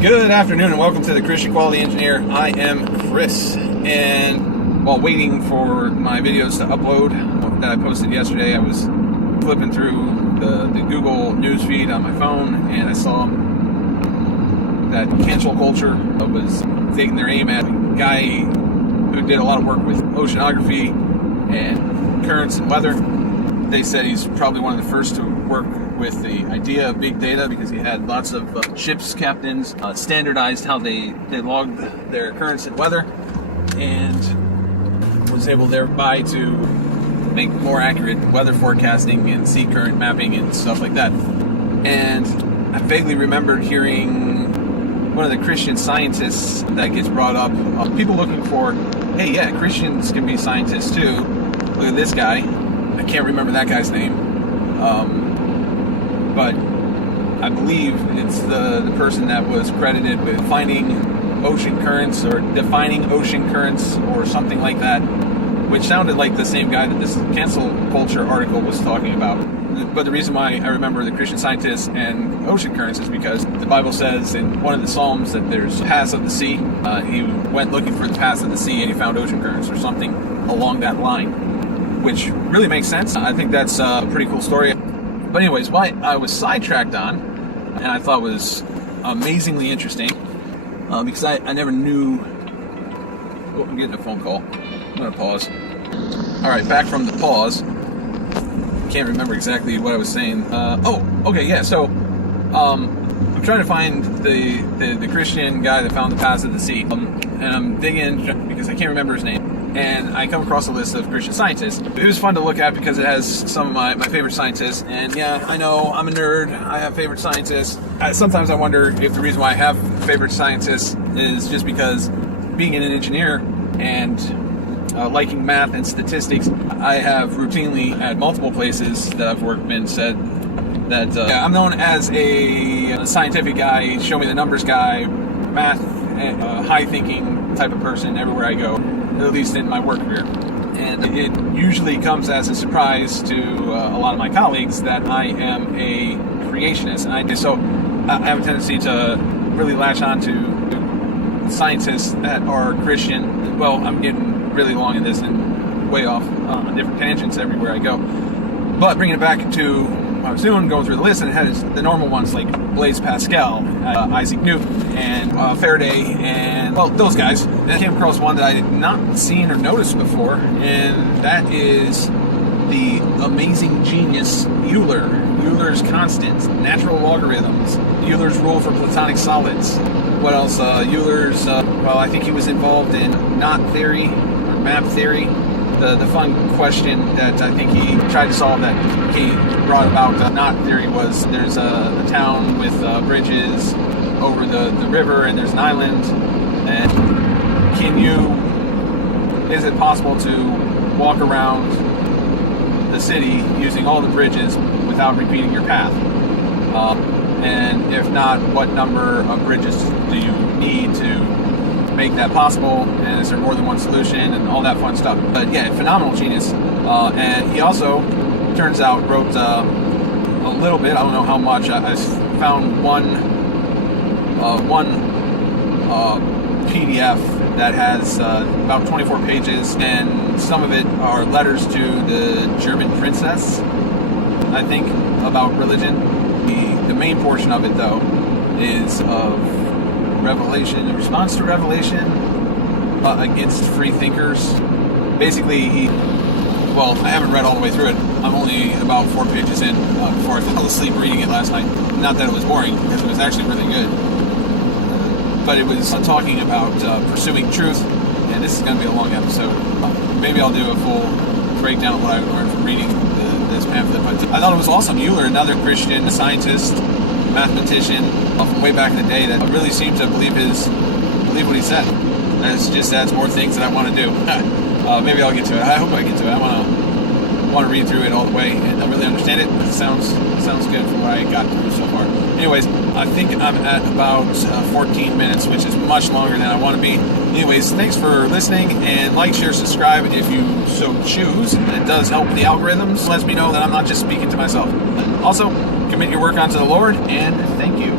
Good afternoon and welcome to the Christian Quality Engineer. I am Chris, and while waiting for my videos to upload that I posted yesterday, I was flipping through the Google news feed on my phone, and I saw that cancel culture was taking their aim at a guy who did a lot of work with oceanography and currents and weather. They said he's probably one of the first to work with the idea of big data because he had lots of ships captains standardized how they logged their currents and weather, and was able thereby to make more accurate weather forecasting and sea current mapping and stuff like that. And I vaguely remembered hearing one of the Christian scientists that gets brought up, people looking for, hey, yeah, Christians can be scientists too. Look at this guy. I can't remember that guy's name. But I believe it's the person that was credited with finding ocean currents or defining ocean currents or something like that, which sounded like the same guy that this cancel culture article was talking about. But the reason why I remember the Christian scientists and ocean currents is because the Bible says in one of the Psalms that there's paths of the sea. He went looking for the paths of the sea and he found ocean currents or something along that line, which really makes sense. I think that's a pretty cool story. But anyways, what I was sidetracked on, and I thought was amazingly interesting, because I never knew... Oh, I'm getting a phone call. I'm going to pause. Alright, back from the pause. Can't remember exactly what I was saying. Okay, yeah, so I'm trying to find the Christian guy that found the paths of the sea. And I'm digging because I can't remember his name. And I come across a list of Christian scientists. It was fun to look at because it has some of my favorite scientists. And yeah, I know, I'm a nerd. I have favorite scientists. Sometimes I wonder if the reason why I have favorite scientists is just because being an engineer and liking math and statistics, I have routinely at multiple places that I've worked been said that I'm known as a scientific guy, show me the numbers guy, math, high thinking type of person everywhere I go, at least in my work career. And it usually comes as a surprise to a lot of my colleagues that I am a creationist. And I have a tendency to really latch on to scientists that are Christian. Well, I'm getting really long in this and way off on different tangents everywhere I go. But bringing it back to what I was doing, going through the list, and it had the normal ones like Blaise Pascal, Isaac Newton, and Faraday, and, well, those guys. And I came across one that I had not seen or noticed before, and that is the amazing genius Euler. Euler's constant, natural logarithms, Euler's rule for platonic solids. What else? Euler's, I think he was involved in knot theory, or map theory. The fun question that I think he tried to solve that he brought about knot theory was there's a town with bridges over the river, and there's an island, and is it possible to walk around the city using all the bridges without repeating your path? And if not, what number of bridges do you need to make that possible, and is there more than one solution, and all that fun stuff. But yeah, phenomenal genius. And he also, turns out, wrote a little bit, I don't know how much, I found one PDF that has about 24 pages, and some of it are letters to the German princess, I think, about religion. The main portion of it, though, is of Revelation, in response to Revelation against free thinkers. Basically, I haven't read all the way through it. I'm only about 4 pages in before I fell asleep reading it last night. Not that it was boring, because it was actually really good. But it was talking about pursuing truth, and this is going to be a long episode. Maybe I'll do a full breakdown of what I learned from reading this pamphlet. But I thought it was awesome. Euler, another Christian scientist, mathematician from way back in the day that really seemed to believe what he said. And it just adds more things that I want to do. Maybe I'll get to it. I hope I get to it. I want to read through it all the way and really understand it. It sounds good from what I got through so far. Anyways, I think I'm at about 14 minutes, which is much longer than I want to be. Anyways, thanks for listening, and like, share, subscribe if you so choose. It does help the algorithms. It lets me know that I'm not just speaking to myself. Also, commit your work unto the Lord, and thank you.